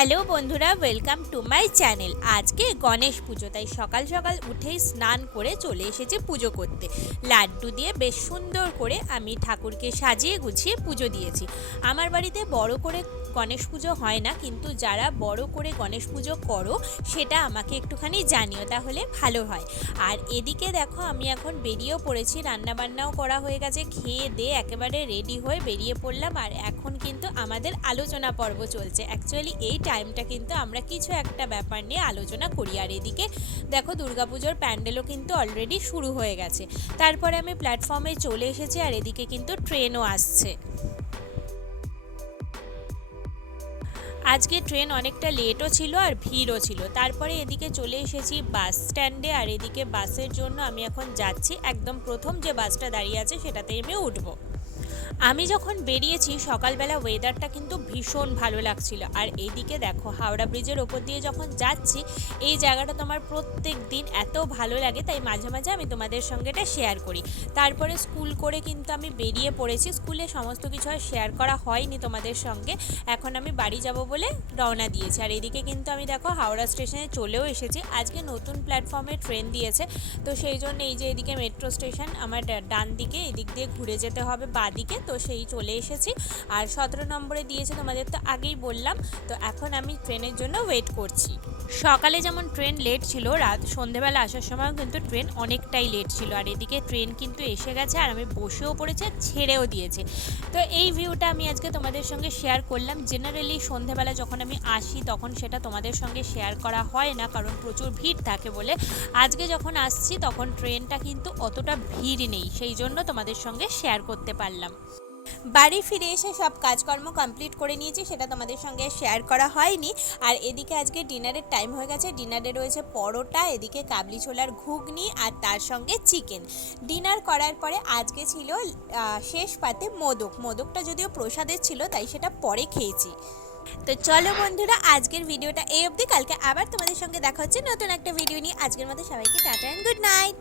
Hello বন্ধুরা, welcome to my channel. আজকে গণেশ পুজো, তাই সকাল সকাল উঠেই স্নান করে চলে এসেছি পুজো করতে। লাড্ডু দিয়ে বেশ সুন্দর করে আমি ঠাকুরকে সাজিয়ে গুছিয়ে পুজো দিয়েছি। আমার বাড়িতে বড় করে গণেশ পুজো হয় না, কিন্তু যারা বড় করে গণেশ পুজো করো সেটা আমাকে একটুখানি জানিও, তাহলে ভালো হয়। আর এদিকে দেখো, আমি এখন বেরিয়েও পড়েছি, রান্নাবান্নাও করা হয়ে গেছে, খেয়ে দিয়ে একেবারে রেডি হয়ে বেরিয়ে পড়লাম। আর এখন কিন্তু আমাদের আলোচনা পর্ব চলছে। অ্যাকচুয়ালি এই টাইমটা কিন্তু আমরা কিছু একটা ব্যাপার নিয়ে আলোচনা করি। আর এদিকে দেখো, দুর্গাপুজোর প্যান্ডেলও কিন্তু অলরেডি শুরু হয়ে গেছে। তারপরে আমি প্ল্যাটফর্মে চলে এসেছি, আর এদিকে কিন্তু ট্রেনও আসছে। আজকে ট্রেন অনেকটা লেটও ছিল আর ভিড়ও ছিল। তারপরে এদিকে চলে এসেছি বাস স্ট্যান্ডে, আর এদিকে বাসের জন্য আমি এখন যাচ্ছি। একদম প্রথম যে বাসটা দাঁড়িয়ে আছে সেটাতে আমি উঠবো। আমি যখন বেরিয়েছি সকালবেলা ওয়েদারটা কিন্তু ভীষণ ভালো লাগছিল। আর এইদিকে দেখো, হাওড়া ব্রিজের ওপর দিয়ে যখন যাচ্ছি, এই জায়গাটা তোমার প্রত্যেক দিন এত ভালো লাগে, তাই মাঝে মাঝে আমি তোমাদের সঙ্গে এটা শেয়ার করি। তারপরে স্কুল করে কিন্তু আমি বেরিয়ে পড়েছি। স্কুলে সমস্ত কিছু আর শেয়ার করা হয়নি তোমাদের সঙ্গে। এখন আমি বাড়ি যাব বলে রওনা দিয়েছি। আর এদিকে কিন্তু আমি দেখো হাওড়া স্টেশনে চলেও এসেছি। আজকে নতুন প্ল্যাটফর্মে ট্রেন দিয়েছে, তো সেই জন্য এই যে এদিকে মেট্রো স্টেশন, আমার ডান দিকে, এদিক দিয়ে ঘুরে যেতে হবে বাঁ দিকে, তো সেই চলে এসেছি। আর 17 নম্বরে দিয়েছে, তোমাদের তো আগেই বললাম। তো এখন আমি ট্রেনের জন্য ওয়েট করছি। সকালে যেমন ট্রেন লেট ছিল, রাত সন্ধেবেলা আসার সময়ও কিন্তু ট্রেন অনেকটাই লেট ছিল। আর এদিকে ট্রেন কিন্তু এসে গেছে, আর আমি বসেও পড়েছি, ছেড়েও দিয়েছে। তো এই ভিউটা আমি আজকে তোমাদের সঙ্গে শেয়ার করলাম। জেনারেলি সন্ধেবেলা যখন আমি আসি তখন সেটা তোমাদের সঙ্গে শেয়ার করা হয় না, কারণ প্রচুর ভিড় থাকে বলে। আজকে যখন আসছি তখন ট্রেনটা কিন্তু অতটা ভিড় নেই, সেই জন্য তোমাদের সঙ্গে শেয়ার করতে পারলাম। বাড়ি ফিরে এসে সব কাজকর্ম কমপ্লিট করে নিয়েছি, সেটা তোমাদের সঙ্গে শেয়ার করা হয়নি। আর এদিকে আজকে ডিনারের টাইম হয়ে গেছে। ডিনারে রয়েছে পরোটা, এদিকে কাবলি ছোলার ঘুগনি, আর তার সঙ্গে চিকেন। ডিনার করার পরে আজকে ছিল শেষ পাতে মোদকটা যদিও প্রসাদের ছিল, তাই সেটা পরে খেয়েছি। তো চলো বন্ধুরা, আজকের ভিডিওটা এই অবধি। কালকে আবার তোমাদের সঙ্গে দেখা হচ্ছে নতুন একটা ভিডিও নিয়ে। আজকের মতো সবাইকে টাটা এন্ড গুড নাইট।